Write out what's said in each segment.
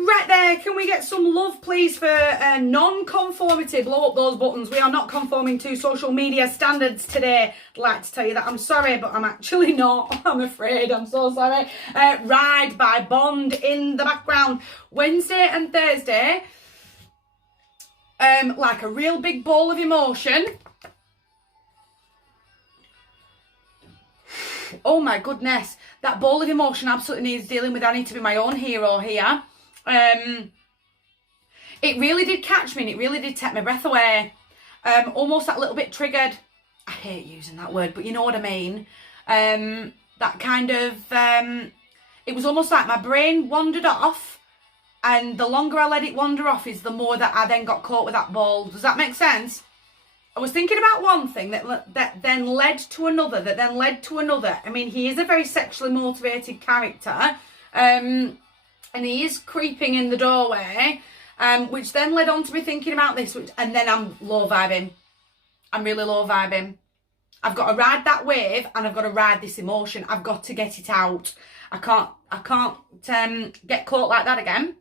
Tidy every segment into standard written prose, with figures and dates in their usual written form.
Right there, can we get some love, please, for non-conformity? Blow up those buttons. We are not conforming to social media standards today. I'd like to tell you that I'm sorry, but I'm actually not. I'm afraid. I'm so sorry. Ride by Bond in the background. Wednesday and Thursday, like a real big ball of emotion. Oh my goodness. That ball of emotion absolutely needs dealing with. I need to be my own hero here. It really did catch me and it really did take my breath away. Almost that little bit triggered. I hate using that word, but you know what I mean. That kind of, it was almost like my brain wandered off, and the longer I let it wander off is the more that I then got caught with that ball. Does that make sense? I was thinking about one thing that then led to another, that then led to another. I mean, he is a very sexually motivated character. And he is creeping in the doorway, which then led on to me thinking about this, and then I'm low vibing. I'm really low vibing. I've got to ride that wave, and I've got to ride this emotion. I've got to get it out. I can't get caught like that again.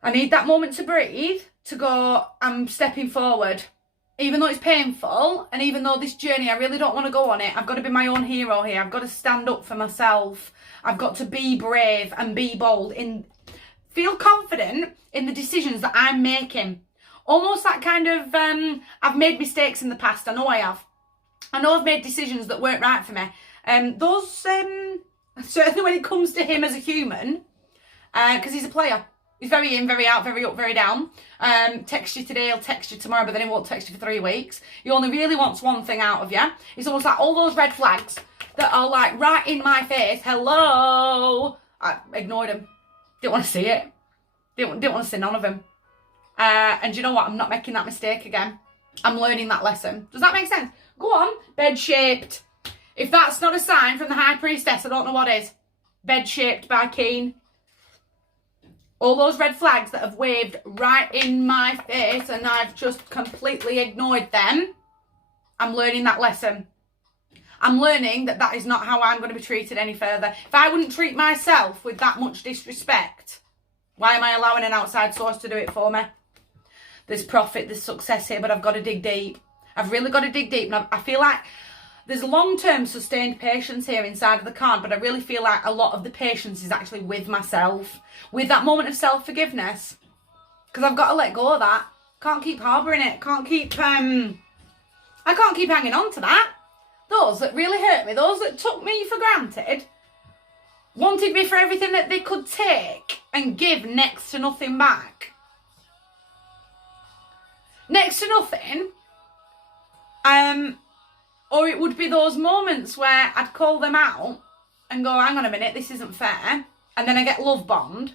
I need that moment to breathe, to go, I'm stepping forward. Even though it's painful, and even though this journey, I really don't want to go on it, I've got to be my own hero here. I've got to stand up for myself. I've got to be brave and be bold, feel confident in the decisions that I'm making. Almost that kind of, I've made mistakes in the past. I know I have. I know I've made decisions that weren't right for me. Those, certainly when it comes to him as a human, because he's a player. He's very in, very out, very up, very down. Text you today, he'll text you tomorrow, but then he won't text you for 3 weeks. He only really wants one thing out of you. It's almost like all those red flags that are like right in my face. Hello. I ignored him. Didn't want to see it. Didn't want to see none of him. And you know what? I'm not making that mistake again. I'm learning that lesson. Does that make sense? Go on. Bed-shaped. If that's not a sign from the High Priestess, I don't know what is. Bed-shaped by Keen. All those red flags that have waved right in my face and I've just completely ignored them. I'm learning that lesson. I'm learning that that is not how I'm going to be treated any further. If I wouldn't treat myself with that much disrespect, why am I allowing an outside source to do it for me? There's profit, there's success here, but I've got to dig deep. I've really got to dig deep. And I feel like there's long-term sustained patience here inside of the card, but I really feel like a lot of the patience is actually with myself, with that moment of self-forgiveness. Because I've got to let go of that. Can't keep harbouring it. I can't keep hanging on to that. Those that really hurt me, those that took me for granted, wanted me for everything that they could take and give next to nothing back. Next to nothing. Or it would be those moments where I'd call them out and go, hang on a minute, this isn't fair. And then I get love bombed.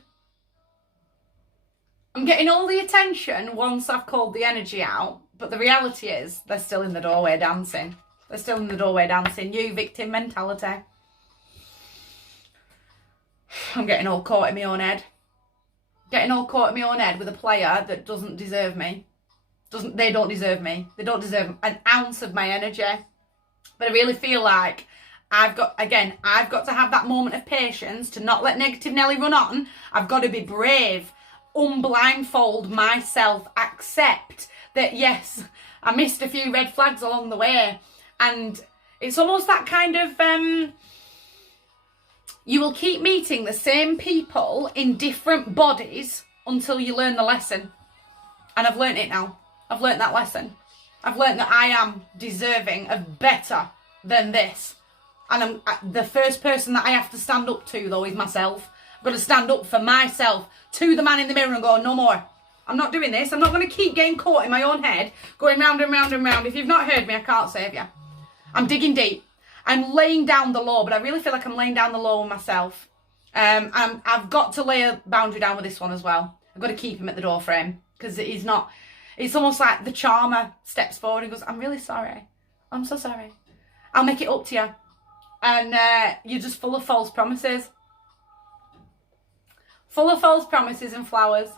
I'm getting all the attention once I've called the energy out. But the reality is they're still in the doorway dancing. They're still in the doorway dancing. You victim mentality. I'm getting all caught in my own head. Getting all caught in my own head with a player that doesn't deserve me. They don't deserve me. They don't deserve an ounce of my energy. But I really feel like I've got to have that moment of patience to not let negative Nelly run on. I've got to be brave, unblindfold myself, accept that, yes, I missed a few red flags along the way. And it's almost that kind of, you will keep meeting the same people in different bodies until you learn the lesson. And I've learnt it now. I've learnt that lesson. I've learnt that I am deserving of better than this. And the first person that I have to stand up to, though, is myself. I've got to stand up for myself to the man in the mirror and go, no more. I'm not doing this. I'm not going to keep getting caught in my own head, going round and round and round. If you've not heard me, I can't save you. I'm digging deep. I'm laying down the law, but I really feel like I'm laying down the law with myself. I've got to lay a boundary down with this one as well. I've got to keep him at the door frame because he's not... It's almost like the charmer steps forward and goes, I'm really sorry. I'm so sorry. I'll make it up to you. And you're just full of false promises. Full of false promises and flowers.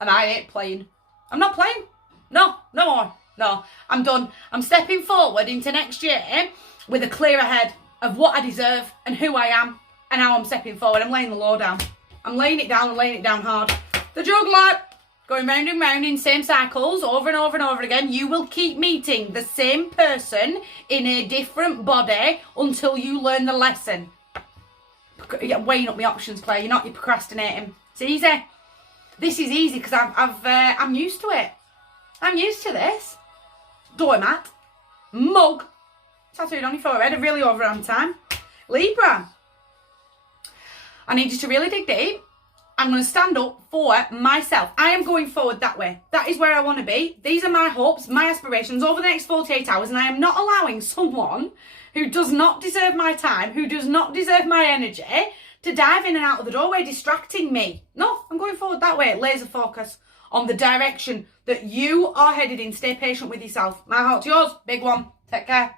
And I ain't playing. I'm not playing. No more. No, I'm done. I'm stepping forward into next year with a clearer head of what I deserve and who I am and how I'm stepping forward. I'm laying the law down. I'm laying it down and laying it down hard. The juggler. Going round and round in same cycles over and over and over again. You will keep meeting the same person in a different body until you learn the lesson. You're weighing up my options, Claire. You're procrastinating. It's easy. This is easy because I'm used to it. I'm used to this. Doormat. Mug. Tattooed on your forehead. Really over on time. Libra. I need you to really dig deep. I'm going to stand up for myself. I am going forward that way. That is where I want to be. These are my hopes, my aspirations over the next 48 hours. And I am not allowing someone who does not deserve my time, who does not deserve my energy, to dive in and out of the doorway, distracting me. No, I'm going forward that way. Laser focus on the direction that you are headed in. Stay patient with yourself. My heart to yours. Big one. Take care.